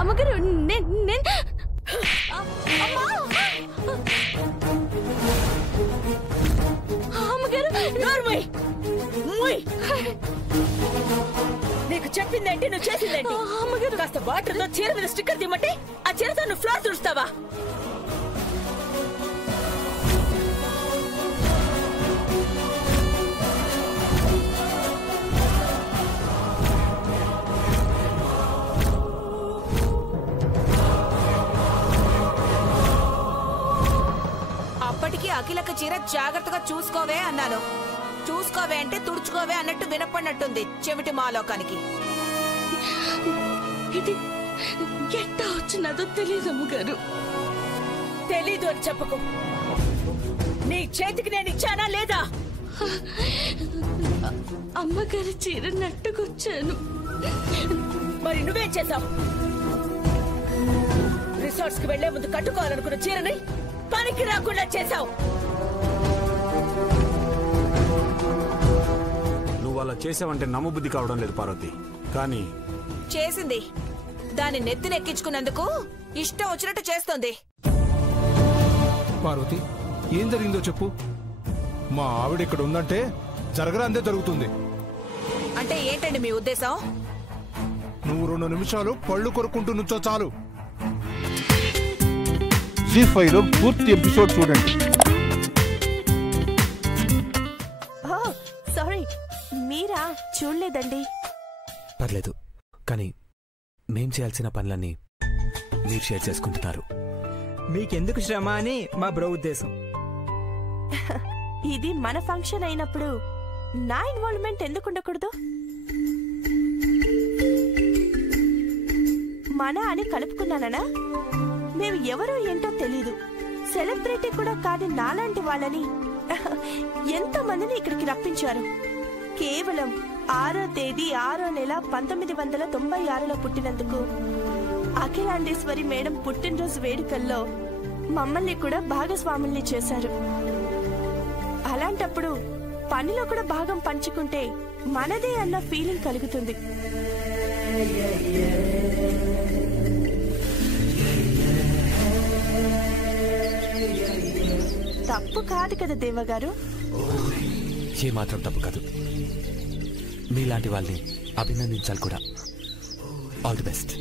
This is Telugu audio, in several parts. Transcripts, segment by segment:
అమ్మగారు నీకు చెప్పిందేంటి, నువ్వు చేసిందేంటి? కాస్త వాటర్ తో చీర మీద స్టిక్కర్ తీయమంటే ఆ చీరతో నువ్వు ఫ్లోర్ తుడుస్తావా? అప్పటికి అఖిలక చీర జాగ్రత్తగా చూసుకోవే అన్నాను. చూసుకోవే అంటే తుడుచుకోవే అన్నట్టు వినపడినట్టుంది చెవిటి మాలోకానికి. ఇది ఎట్టా వచ్చినదో తెలియదు అమ్మగారు. తెలీదు అని చెప్పకు. నీ చేతికి నేను ఇచ్చానా లేదా? అమ్మగారి చీర నట్టుకొచ్చాను. మరి నువ్వేం చేశావు? రిసార్ట్స్ కి వెళ్లే ముందు కట్టుకోవాలనుకున్న చీరని పనికి రాకుండా చేశావు. నువ్వు అలా చేసావంటే నమ్మబుద్ధి కావడం లేదు పార్వతి. కానీ చేసింది. దాన్ని నెత్తినెక్కించుకున్నందుకు ఇష్టం వచ్చినట్టు చేస్తోంది. పార్వతి, ఏం జరిగిందో చెప్పు. మా ఆవిడ ఇక్కడ ఉందంటే జరగరాందే జరుగుతుంది. అంటే ఏంటండి మీ ఉద్దేశం? నువ్వు 2 నిమిషాలు పళ్ళు కొరుకుంటూ నుంచో చాలు. జీ5 లో పూర్తి ఎపిసోడ్ చూడండి. సారీ, మీరా? చూడలేదండి. పర్లేదు, కానీ మేం చేయాల్సిన పనులన్నీ మీరు షేర్ చేసుకుంటున్నారు. మీకెందుకు శ్రమ అని మా బ్రో ఉద్దేశం. ఇది మన ఫంక్షన్ అయినప్పుడు నా ఇన్వాల్వ్మెంట్ ఎందుకు ఉండకూడదు? మన అని కలుపుకున్నానా? మేము ఎవరో ఏంటో తెలీదు. సెలబ్రిటీ కూడా కాని నాలాంటి వాళ్ళని ఎంతో మందిని ఇక్కడికి రప్పించారు. కేవలం 6వ తేదీ 6వ నెల 1996లో పుట్టినందుకు అఖిలాండేశ్వరి మేడం పుట్టినరోజు వేడుకల్లో మమ్మల్ని కూడా భాగస్వాముల్ని చేశారు. అలాంటప్పుడు పనిలో కూడా భాగం పంచుకుంటే మనదే అన్న ఫీలింగ్ కలుగుతుంది. తప్పు కాదు కదా దేవగారు? ఏ మాత్రం తప్పు కాదు. మీలాంటి వాళ్ళని అభినందించాలి కూడా. All the best.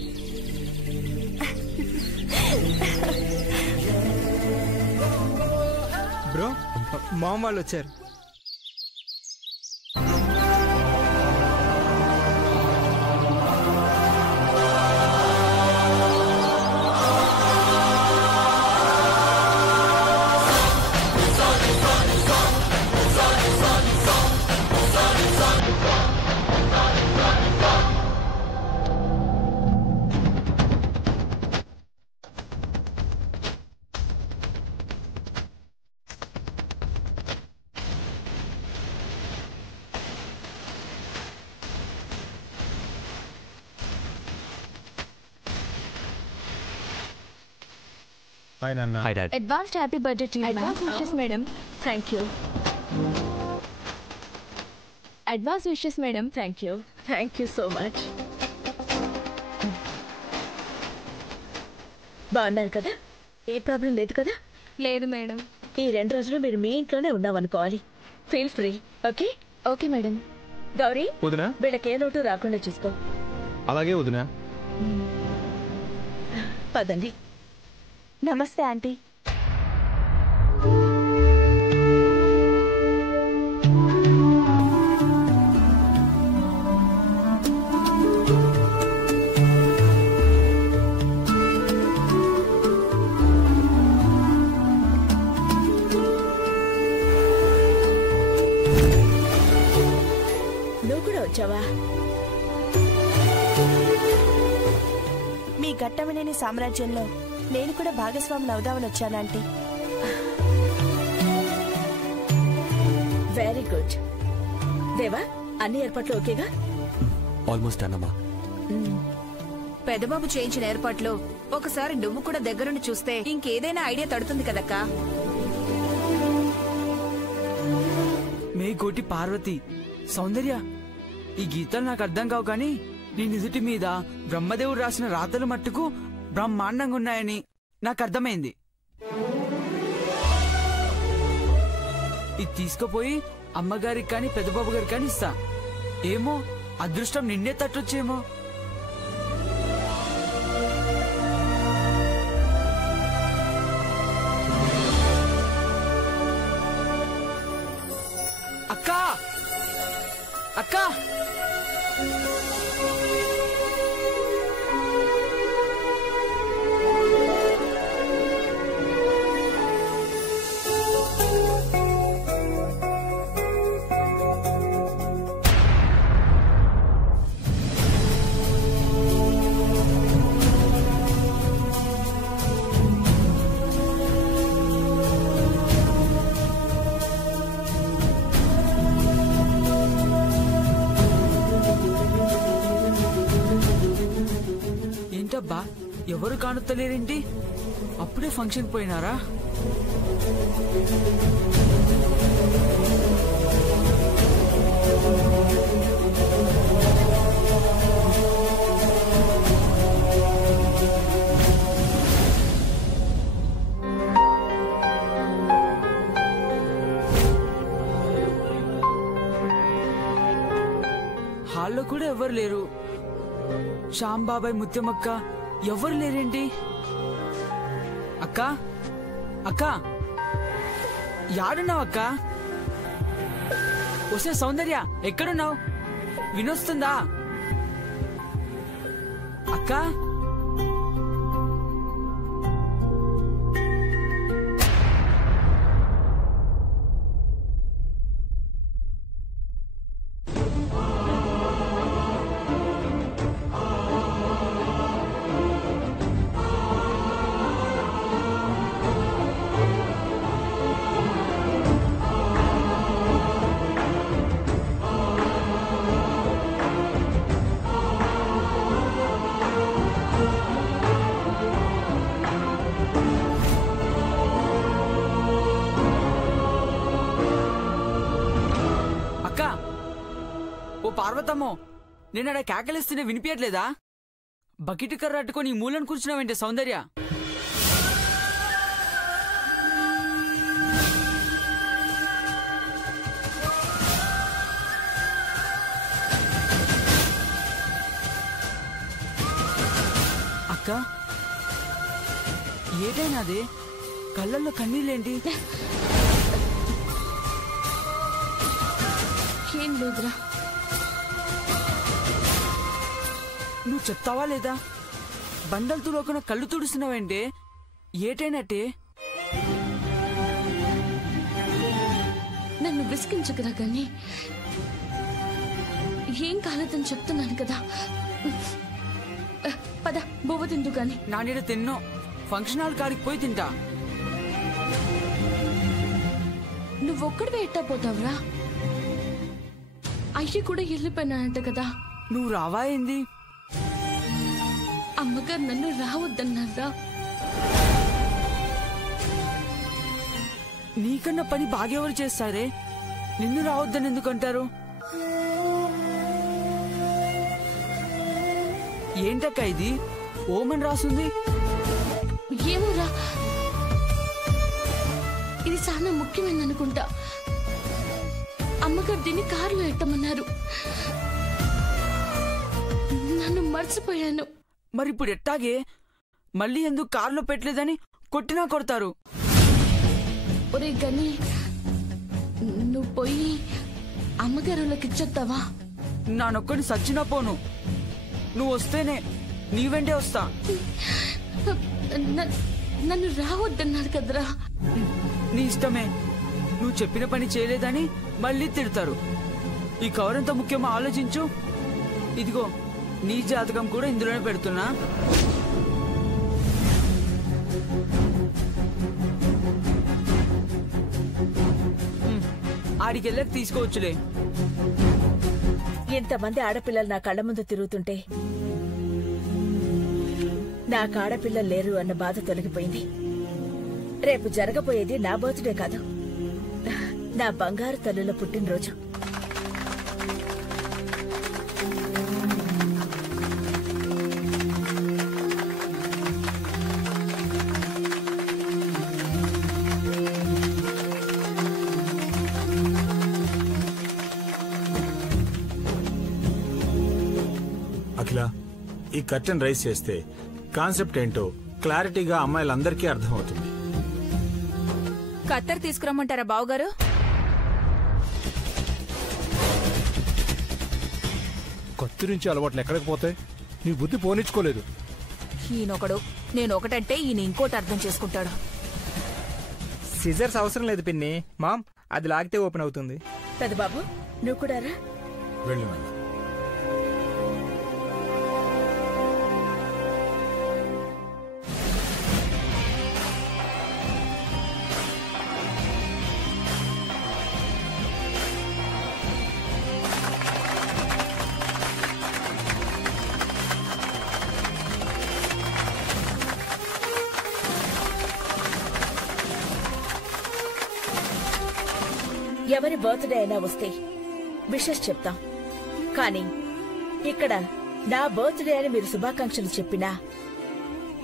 బ్రో, మామ వాళ్ళు వచ్చారు. Hi Nana. Hi Dad. Advanced happy birthday to you. Advanced wishes, madam. Thank you. Advanced wishes, madam. Thank you. Thank you so much. బాగున్నారు కదా? ఏ ప్రాబ్లం లేదు కదా? లేదు మేడం. ఈ 2 రోజులు మీరు మీ ఇంట్లోనే ఉన్నామనుకోవాలి. Feel free. Okay? Okay madam. Gowri, వదినా? వీళ్ళకి ఏ లోటు రాకుండా చూసుకో. అలాగే వదినా. పదండి. నమస్తే ఆంటీ. నువ్వు కూడా వచ్చావా? మీ ఘట్టమనేని సామ్రాజ్యంలో నేను కూడా భాగస్వామిని అవుదామని వచ్చాను ఆంటీ. Very good. దేవా, అన్ని ఏర్పాట్లు ఓకేగా? ఆల్మోస్ట్ అన్నమా. పెద్దబాబు చేయించిన ఏర్పాట్లు ఒకసారి నువ్వు కూడా దగ్గరుండి చూస్తే ఇంకేదైనా ఐడియా తడుతుంది కదక్కా. మే కోటి పార్వతి, సౌందర్య, ఈ గీతాలు నాకు అర్థం కావు కానీ నీ నుదుటి మీద బ్రహ్మదేవుడు రాసిన రాతలు మట్టుకు బ్రహ్మాండంగా ఉన్నాయని నాకు అర్థమైంది. ఇది తీసుకుపోయి అమ్మగారికి కానీ పెద్దబాబు గారికి కానీ ఇస్తా. ఏమో అదృష్టం నిన్నే తట్టొచ్చేమో. అక్కా అక్కా ఏంటబ్బా ఎవరు కానుత్తలేరేంటి? అప్పుడే ఫంక్షన్ పోయినారా? హాల్లో కూడా ఎవరు లేరు. శ్యాంబాబాయ్, ముత్యమక్క ఎవరు లేరేంటి? అక్క అక్క యాడున్నావు అక్క? వస్తే సౌందర్య ఎక్కడున్నావు? వినొస్తుందా అక్క? పార్వతమ్మో, నిన్న కేకలిస్తూనే వినిపించట్లేదా? బకెట్ కర్ర అట్టుకొని ఈ మూలను కూర్చున్నావేంటే సౌందర్య? అక్క ఏదైనాదే కళ్ళల్లో కన్నీళ్ళేంటి? ఏం లేదురా. నువ్వు చెప్తావా లేదా? బండలు తుడవకుండా కళ్ళు తుడుస్తున్నావంటే ఏటైనట్టే? నన్ను విసిగించకరా గాని ఏం కాలేదని చెప్తున్నాను కదా. పద బొవ్వ తిందు గాని. నా నీడ తిన్నో ఫంక్షన్ హాల్ కాడికి పోయి తింటా. నువ్వొక్కడివే ఎట్టా పోతావురా? అయ్యి కూడా వెళ్ళిపోయినానంట కదా. నువ్వు రావా ఏంది? అమ్మగారు నన్ను రావద్దన్నారా. నీకన్నా పని బాగెవరు చేస్తారే? నిన్ను రావద్దని ఎందుకంటారు? ఏంటక్క ఇది ఓమని రాసుంది? ఏమోరా, ఇది చాలా ముఖ్యమైనది అనుకుంటా. అమ్మగారు దీన్ని కారులో ఎట్టమన్నారు. నన్ను మర్చిపోయాను. మరిప్పుడు ఎట్టాగే? మళ్ళీ ఎందుకు కారులో పెట్టలేదని కొట్టినా కొడతారు. ఒరే గని, నువ్వు పోయి అమ్మగారులోకి ఇచ్చొద్దావా? నానొక్కని సచ్చినా పోను. నువ్వు వస్తేనే నీ వెంటే వస్తా. నన్ను రావద్దన్నారు కదరా. నీ ఇష్టమే. నువ్వు చెప్పిన పని చేయలేదని మళ్ళీ తిడతారు. ఈ కవర్ ఎంత ముఖ్యమో ఆలోచించు. ఇదిగో నీ జాతకం కూడా ఇందులోనే పెడుతున్నా. ఆడికెళ్ళకి తీసుకోవచ్చులే. ఇంతమంది ఆడపిల్లలు నా కళ్ళ ముందు తిరుగుతుంటే నాకు ఆడపిల్లలు లేరు అన్న బాధ తొలగిపోయింది. రేపు జరగబోయేది నా బర్త్డే కాదు, నా బంగారు తల్లుల పుట్టినరోజు. ఈ కర్టెన్ రైజ్ చేస్తే కాన్సెప్ట్ ఏంటో క్లారిటీగా అమ్మాయిలందరికీ అర్థమవుతుంది. కత్తెర తీసుకురమ్మంటారా బావగారు? కత్తిరించి అలవాట్లు ఎక్కడికి పోతాయి? నీ బుద్ధి పోనిచ్చుకోలేదు. ఈయనొకడు, నేను ఒకటంటే ఈయన ఇంకోటి అర్థం చేసుకుంటాడు. సిజర్స్ అవసరం లేదు పిన్ని. మామ్, అది లాగితే ఓపెన్ అవుతుంది. పెద్దబాబు నువ్వు కూడా రా. వెళ్ళు. ఎవరి బర్త్డే అయినా వస్తే విషెస్ చెప్తాం, కానీ ఇక్కడ నా బర్త్డే అని మీరు శుభాకాంక్షలు చెప్పినా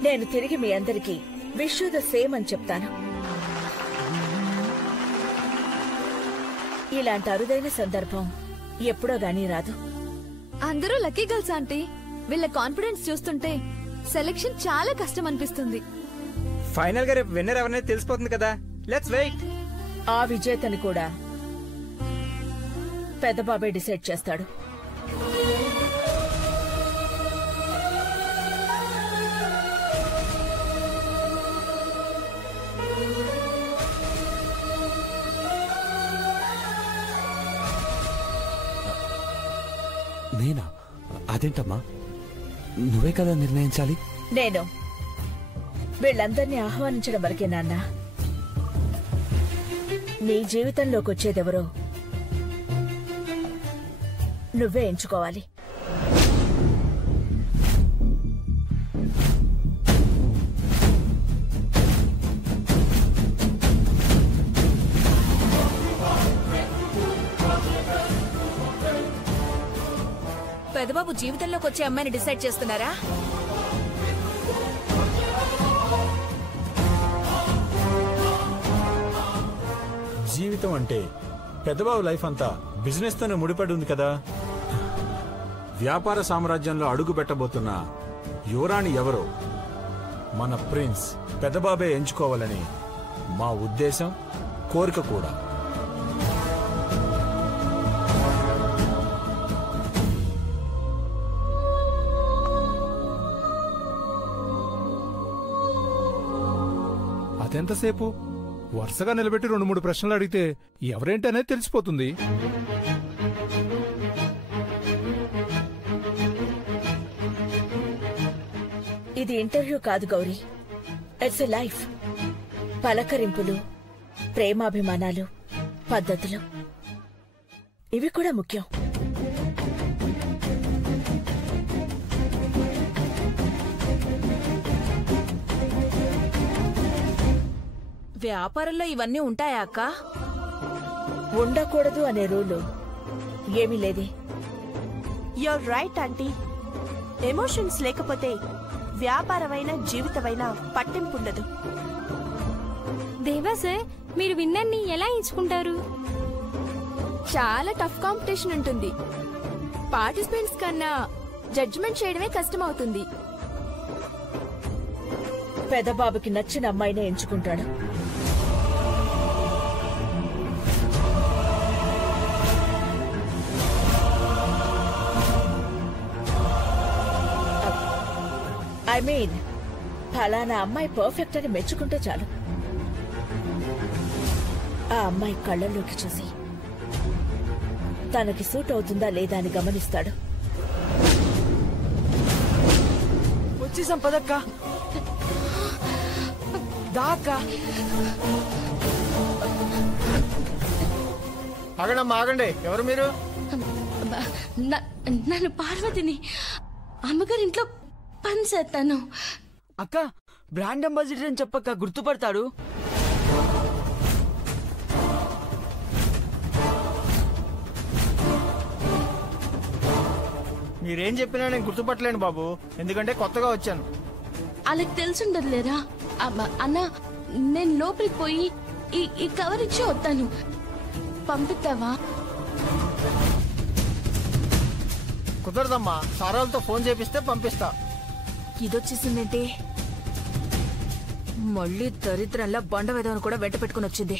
నేను తిరిగి మీ అందరికీ విష్ యూ ద సేమ్ అని చెప్తాను. ఇలాంటి అరుదైన సందర్భం ఎప్పుడో గానీ రాదు. అందరూ లక్కీ గర్ల్స్ ఆంటీ. వీళ్ళ కాన్ఫిడెన్స్ చూస్తుంటే సెలెక్షన్ చాలా కష్టం అనిపిస్తుంది. ఫైనల్ గా రేపు విన్నర్ ఎవరనేది తెలిసిపోతుంది కదా. Let's wait. ఆ విజేతని కూడా పెద్దబాబే డిసైడ్ చేస్తాడు. నేనా? అదేంటమ్మా, నువ్వే కదా నిర్ణయించాలి. నేను వీళ్ళందరినీ ఆహ్వానించడం వరకే నాన్న. నీ జీవితంలోకి వచ్చేదెవరో నువ్వే ఎంచుకోవాలి. పెద్దబాబు జీవితంలోకి వచ్చే అమ్మాయిని డిసైడ్ చేస్తున్నారా? జీవితం అంటే పెద్దబాబు లైఫ్ అంతా బిజినెస్ తోనే ముడిపడి ఉంది కదా. వ్యాపార సామ్రాజ్యంలో అడుగు పెట్టబోతున్న యువరాణి ఎవరో మన ప్రిన్స్ పెద్దబాబే ఎంచుకోవాలని మా ఉద్దేశం, కోరిక కూడా. అదెంతసేపు? వరుసగా నిలబెట్టి 2-3 ప్రశ్నలు అడిగితే ఎవరేంటి అనేది తెలిసిపోతుంది. ఇది ఇంటర్వ్యూ కాదు గౌరీ, ఇట్స్ ఎ లైఫ్. పలకరింపులు, ప్రేమాభిమానాలు, పద్ధతులు ఇవి కూడా ముఖ్యం. వ్యాపారంలో ఇవన్నీ ఉంటాయా అక్క? ఉండకూడదు అనే రూలు ఏమీ లేదే. You're right aunty. ఎమోషన్స్ లేకపోతే వ్యాపారమైన జీవితమైన పట్టింపుండదు. దేవా సార్, మీరు విన్నర్ని ఎలా ఎంచుకుంటారు? చాలా టఫ్ కాంపిటీషన్ ఉంటుంది. పార్టిసిపెంట్స్ కన్నా జడ్జిమెంట్ చేయడమే కష్టమవుతుంది. పెద్దబాబుకి నచ్చిన అమ్మాయినే ఎంచుకుంటాడు. ఐ మీన్, ఫలానా అమ్మాయి పర్ఫెక్ట్ అని మెచ్చుకుంటే చాలు. ఆ అమ్మాయి కళ్ళల్లోకి చూసి తనకి సూట్ అవుతుందా లేదా అని గమనిస్తాడు. వచ్చేసాం పదక్క. దాక్క ఆగండమ్మా, ఆగండి. ఎవరు మీరు? నన్ను పార్వతిని. అమ్మగారింట్లో పని చేస్తాను. అక్క, బ్రాండ్ అంబాసిడర్ అని చెప్పక్క, గుర్తుపడతాడు. మీరేం చెప్పినా నేను గుర్తుపట్టలేను బాబు, ఎందుకంటే కొత్తగా వచ్చాను. అలాగ తెలుసుండదు లేరా అన్న? నేను లోపలికి పోయి ఈ కవర్ ఇచ్చి వస్తాను. పంపిస్తావా? కుదరదమ్మా, సారాలతో ఫోన్ చేపిస్తే పంపిస్తా. ఇదొచ్చేసిందేంటి? మళ్ళీ దరిద్రంలా బండ వెదవను కూడా వెంట పెట్టుకుని వచ్చింది.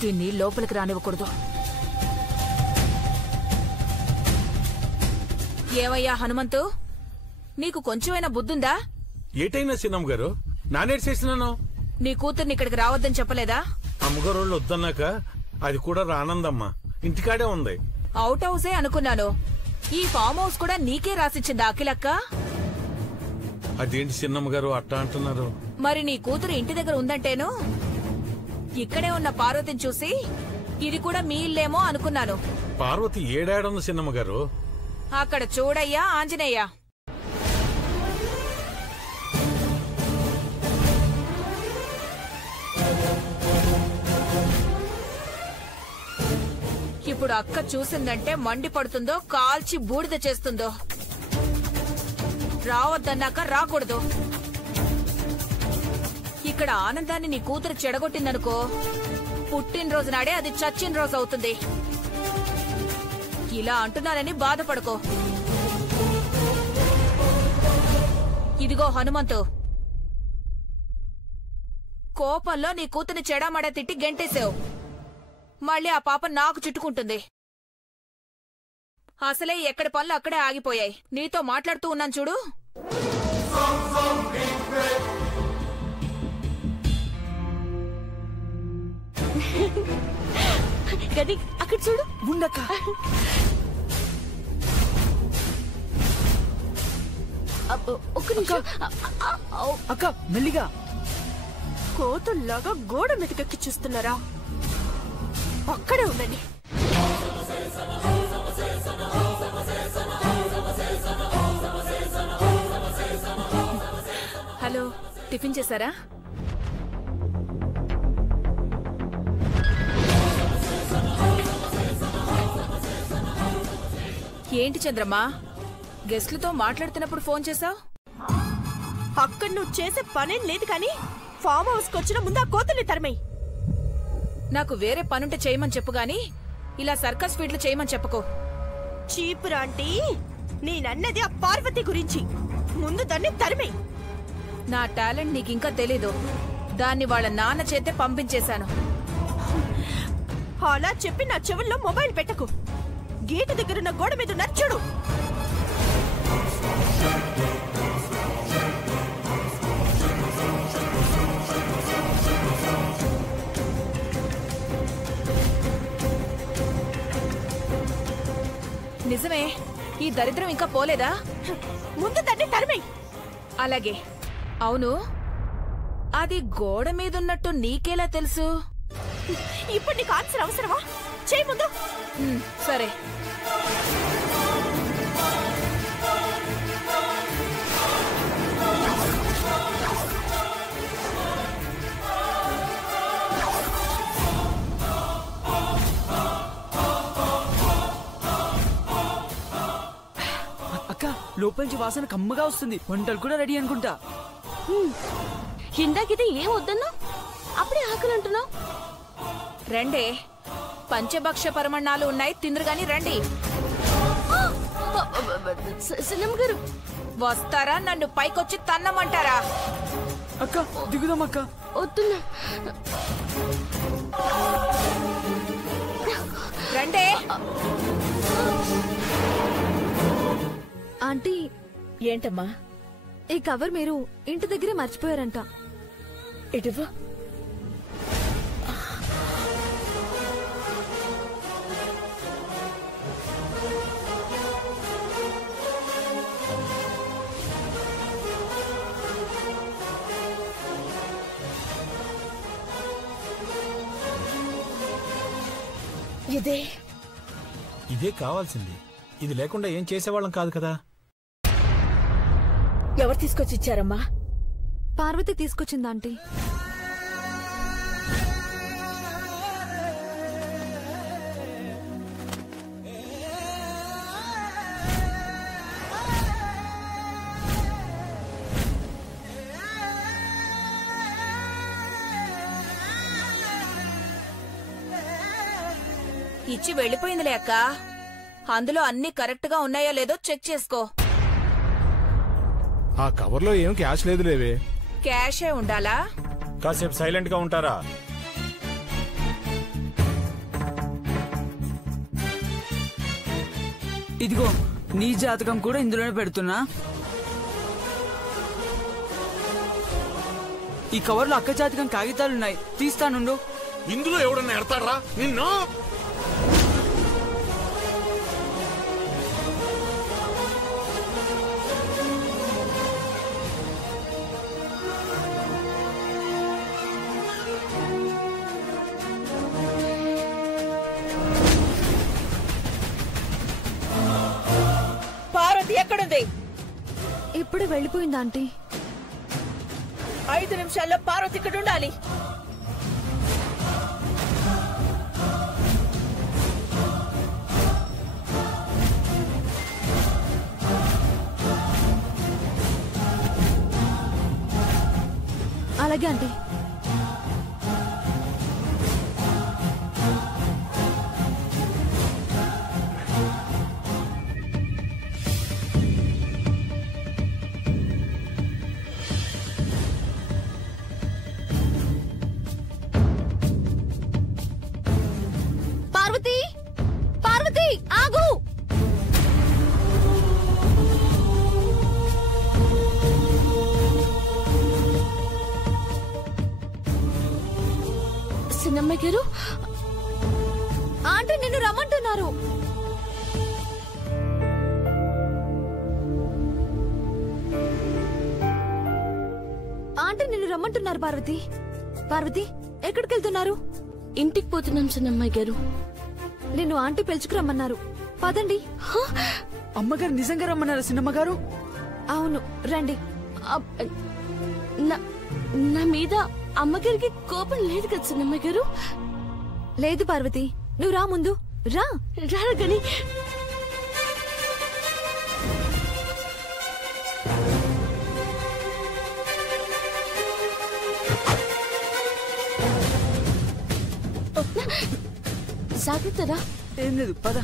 దీన్ని లోపలికి రానివ్వకూడదు. ఏవయ్యా హనుమంతు, నీకు కొంచెమైనా బుద్ధుందా? ఏటైనా సిన్నమ్మ గారు, నానేటి చేసినాను. నీ కూతుర్ని ఇక్కడికి రావద్దని చెప్పలేదా? అమ్మగారు వాళ్ళు వద్దన్నాక అది కూడా రానందమ్మా, ఇంటికాడే ఉంది. అవుట్ హౌసే అనుకున్నాను. ఈ ఫామ్ హౌస్ కూడా నీకే రాసిచ్చిందా అఖిలక్క? అదేంటి సిన్నమ్మ గారు అట్టా అంటున్నారు? మరి నీ కూతురు ఇంటి దగ్గర ఉందంటేను ఇక్కడే ఉన్న పార్వతిని చూసి ఇది కూడా మీ ఇల్లేమో అనుకున్నాను. పార్వతి ఏడాడుంది సిన్నమ్మ గారు. అక్కడ చూడయ్యా ఆంజనేయ. ఇప్పుడు అక్క చూసిందంటే మండి పడుతుందో, కాల్చి బూడిద చేస్తుందో. రావద్దన్నాక రాకూడదు. ఇక్కడ ఆనందాన్ని నీ కూతురు చెడగొట్టిందనుకో, పుట్టినరోజు నాడే అది చచ్చిన రోజు అవుతుంది. ఇలా అంటున్నానని బాధపడుకో. ఇదిగో హనుమంతు, కోపంలో నీ కూతుని చెడామడా తిట్టి గెంటేసావు. మళ్ళీ ఆ పాప నాకు చుట్టుకుంటుంది. అసలే ఎక్కడి పనులు అక్కడే ఆగిపోయాయి. నీతో మాట్లాడుతూ ఉన్నాను చూడు. గది అక్కడ చూడు. ఉండక్క ఒక్క నిమిషం అక్క, మెల్లిగా. కోతుల్లాగా గోడ మెతకెక్కి చూస్తున్నారా? అక్కడే ఉండండి. హలో, టిఫిన్ చేశారా? ఏంటి చంద్రమ్మా, గెస్ట్లతో మాట్లాడుతున్నప్పుడు ఫోన్ చేశావు? అక్కడ నువ్వు చేసే పనేం లేదు కానీ ఫామ్ హౌస్ కి వచ్చిన ముందు ఆ కోతుల్ని తరిమేయ్. నాకు వేరే పనుంటే చేయమని చెప్పు గాని ఇలా సర్కస్ ఫీడ్లు చేయమని చెప్పుకో. చీపురా ఆంటీ, నేనన్నది ఆ పార్వతి గురించి. ముందు దాన్ని తరిమేయ్. నా టాలెంట్ నీకింకా తెలీదు. దాన్ని వాళ్ళ నాన్న చేతే పంపించేశాను. అలా చెప్పి నా చెవుల్లో మొబైల్ పెట్టకు. గేటు దగ్గరున్న గోడ మీద నడుచుడు. నిజమే, ఈ దరిద్రం ఇంకా పోలేదా? ముందు దాన్ని తరిమేయ్. అలాగే. అవును, అది గోడ మీదున్నట్టు నీకెలా తెలుసు? ఇప్పుడు నీకు ఆన్సర్ అవసరమా? చేయి ముందు. సరే. అక్క, లోపల నుంచి వాసన కమ్మగా వస్తుంది. వంటలు కూడా రెడీ అనుకుంటా. ఇందాకితే ఏం వద్దన్నా అప్పుడే ఆకలి అంటున్నావు. రండే, పంచభక్ష పరమన్నాలు ఉన్నాయి, తిందురుగాని రండి. సిన్నమ్మ గారు వస్తారా? నన్ను పైకొచ్చి తన్నమంటారా? అక్క, దిగుదాం అక్క. వద్దున్నా. రండే. ఆంటీ, ఏంటమ్మా? ఈ కవర్ మీరు ఇంటి దగ్గరే మర్చిపోయారంట. ఇటువా. ఇదే కావాల్సింది. ఇది లేకుండా ఏం చేసేవాళ్ళం కాదు కదా. ఎవరు తీసుకొచ్చి ఇచ్చారమ్మా? పార్వతి తీసుకొచ్చింది ఆంటీ. ఇచ్చి వెళ్ళిపోయిందిలే అక్క. అందులో అన్ని కరెక్ట్ గా ఉన్నాయో లేదో చెక్ చేసుకో. ఆ కవర్లో ఏం క్యాష్ లేదు లేవే. క్యాషే ఉండాలా? కాసేపు సైలెంట్ గా ఉంటారా? ఇదిగో నీ జాతకం కూడా ఇందులోనే పెడుతున్నా. ఈ కవర్లో అక్క జాతకం కాగితాలున్నాయి, తీస్తానుండు. ఇందులో ఎవడన్నా ఎడతాడ్రా నిన్ను? పార్వతి ఎక్కడుంది? ఇప్పుడు వెళ్ళిపోయింది ఆంటీ. 5 నిమిషాల్లో పార్వతి ఇక్కడ ఉండాలి. అలాగే ఆంటీ. పార్వతి, పార్వతి ఆగు. చిన్నమ్మాయి గారు, ఆంటీ నిన్ను రమ్మంటున్నారు. ఆంటీ నిన్ను రమ్మంటున్నారు. పార్వతి, పార్వతి ఎక్కడికి వెళ్తున్నారు? ఇంటికి పోతున్నాం చిన్నమ్మాయి గారు. నిన్ను ఆంటీ పిలుచుకురమ్మన్నారు. పదండి. అమ్మగారు నిజంగా రమ్మన్నారు సిన్నమ్మగారు? అవును, రండి. నా మీద అమ్మగారికి కోపం లేదు కదా చిన్నమ్మాయి గారు? లేదు పార్వతి, నువ్వు రా, ముందు రా. రారా గని. జాగ్రత్తరా. ఏం లేదు, పద.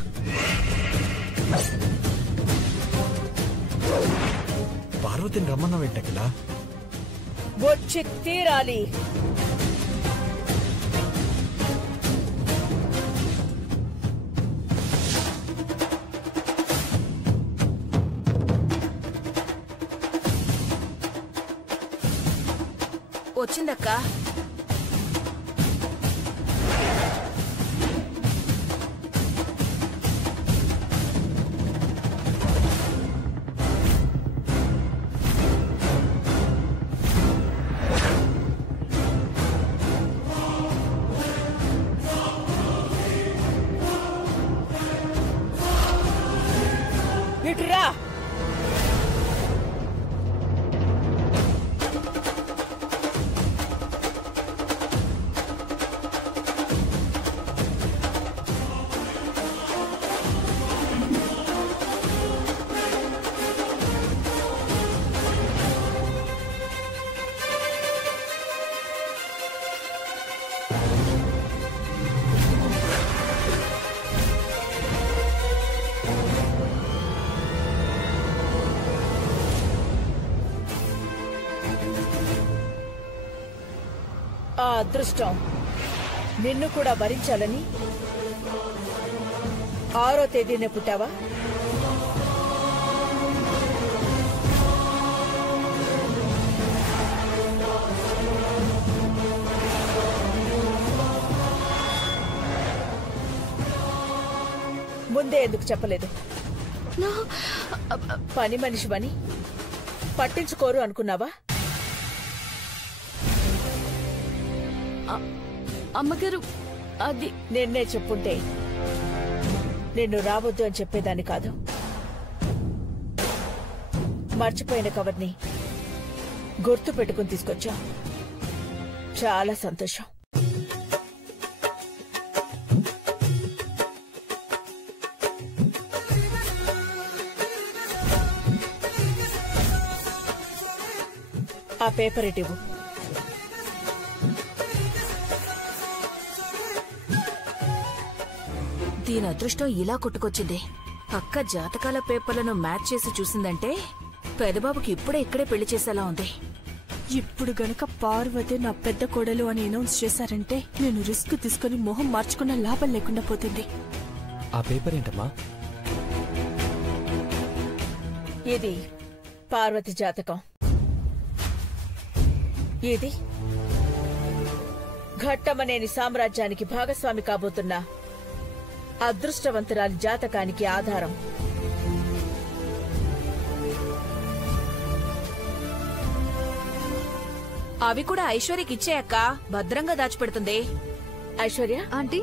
పార్వతిని రమ్మన్నావు ఏంటక్కడ? వచ్చి తీరాలి. వచ్చిందక్క. ఇటురా. ఆ అదృష్టం నిన్ను కూడా భరించాలని 6వ తేదీనే పుట్టావా? ముందే ఎందుకు చెప్పలేదు? పని మనిషివని పట్టించుకోరు అనుకున్నావా? అమ్మగారు, అది నిన్నే చెప్పుంటే నిన్ను రావద్దు అని చెప్పేదాన్ని కాదు. మర్చిపోయిన కవర్ని గుర్తు పెట్టుకుని తీసుకొచ్చా. చాలా సంతోషం. ఆ పేపర్ ఇటివ్వు. దీని అదృష్టం ఇలా కొట్టుకొచ్చింది. అక్క జాతకాల పేపర్లను మ్యాచ్ చేసి చూసిందంటే పెదబాబుకి ఇప్పుడే ఇక్కడే పెళ్లి చేసేలా ఉంది. ఇప్పుడు గనక పార్వతి నా పెద్ద కోడలు అని అనౌన్స్ చేశారంటే నేను రిస్క్ తీసుకుని మొహం మార్చుకున్న లాభం లేకుండా పోతుంది. ఆ పేపర్ ఏంటమ్మా? ఇది పార్వతి జాతకం. ఇది ఘట్టమనేని సామ్రాజ్యానికి భాగస్వామి కాబోతున్న అదృష్టవంతురాలి జాతకానికి ఆధారం. అవి కూడా ఐశ్వర్యకి ఇచ్చేయక్క, భద్రంగా దాచిపెడుతుంది. ఐశ్వర్య ఆంటీ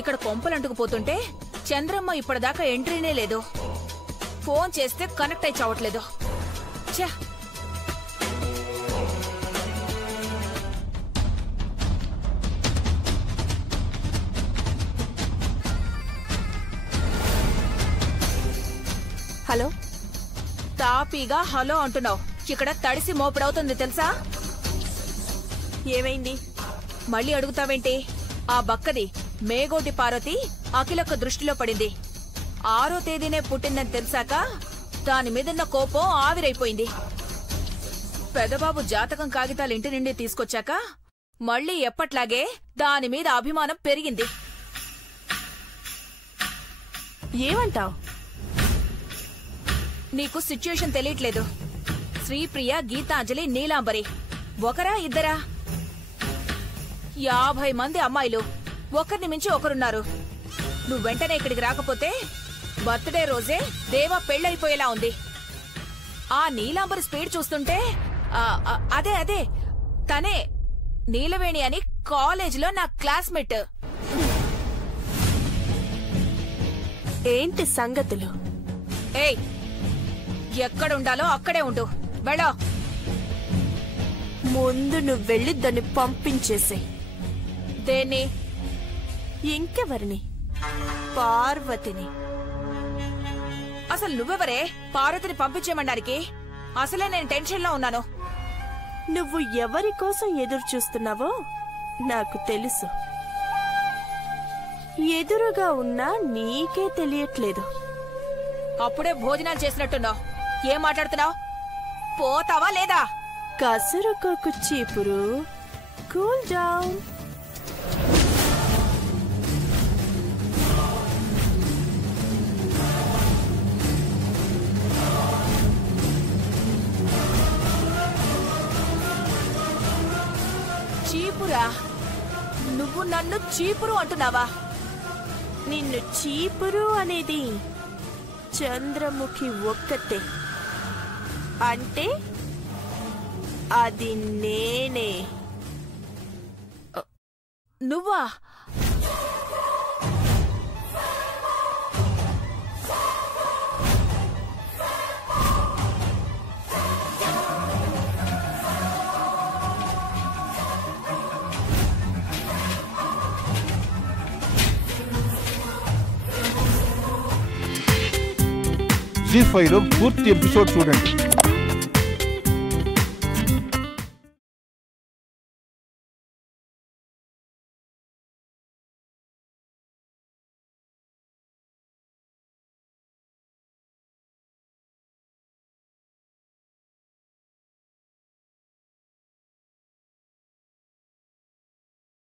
ఇక్కడ కొంపలంటుకుపోతుంటే చంద్రమ్మ ఇప్పటిదాకా ఎంట్రీనే లేదు. ఫోన్ చేస్తే కనెక్ట్ అయి చావట్లేదు. ఛ! హలో, తాపీగా హలో అంటున్నావు, ఇక్కడ తడిసి మోపుడవుతుంది తెలుసా? ఏమైంది? మళ్ళీ అడుగుతావేంటి? ఆ బక్కది మేగోటి పార్వతి అఖిలక్క దృష్టిలో పడింది. 6వ తేదీనే పుట్టిందని తెలిసాక దాని మీదున్న కోపం ఆవిరైపోయింది. పెదబాబు జాతకం కాగితాలు ఇంటి నుండి తీసుకొచ్చాక మళ్ళీ ఎప్పట్లాగే దాని మీద అభిమానం పెరిగింది. ఏమంటావ్? నీకు సిచ్యుయేషన్ తెలియట్లేదు. శ్రీప్రియ, గీతాంజలి, నీలాంబరి ఒకరా ఇద్దరా? 50 మంది అమ్మాయిలు ఒకరిని మించి ఒకరున్నారు. నువ్వు వెంటనే ఇక్కడికి రాకపోతే బర్త్డే రోజే దేవా పెళ్ళైపోయేలా ఉంది. ఆ నీలాంబరి స్పీడ్ చూస్తుంటే అదే తనే నీలవేణి అని కాలేజీలో నా క్లాస్మేట్. ఏంటి సంగతులు? ఏయ్, ఎక్కడుండాలో అక్కడే ఉండు. వెళ్ళో. ముందు నువ్వు వెళ్ళి దాన్ని పంపించేసే. దేన్ని? ఇంకెవరిని? పార్వతిని. అసలు నువ్వెవరే పార్వతిని పంపించేయమనడానికి? అసలే నేను టెన్షన్ లో ఉన్నాను. నువ్వు ఎవరి కోసం ఎదురు చూస్తున్నావో నాకు తెలుసు. ఎదురుగా ఉన్నా నీకే తెలియట్లేదు. అప్పుడే భోజనాలు చేసినట్టున్నావు. ఏం మాట్లాడుతున్నావు? పోతావా లేదా? కసురుకోకు చీపురు, కూల్ డౌన్. చీపురా? నువ్వు నన్ను చీపురు అంటున్నావా? నిన్ను చీపురు అనేది చంద్రముఖి ఒక్కతే. అంటే అది నేనే. నువ్వా? జీ5లో పూర్తి ఎపిసోడ్ చూడండి.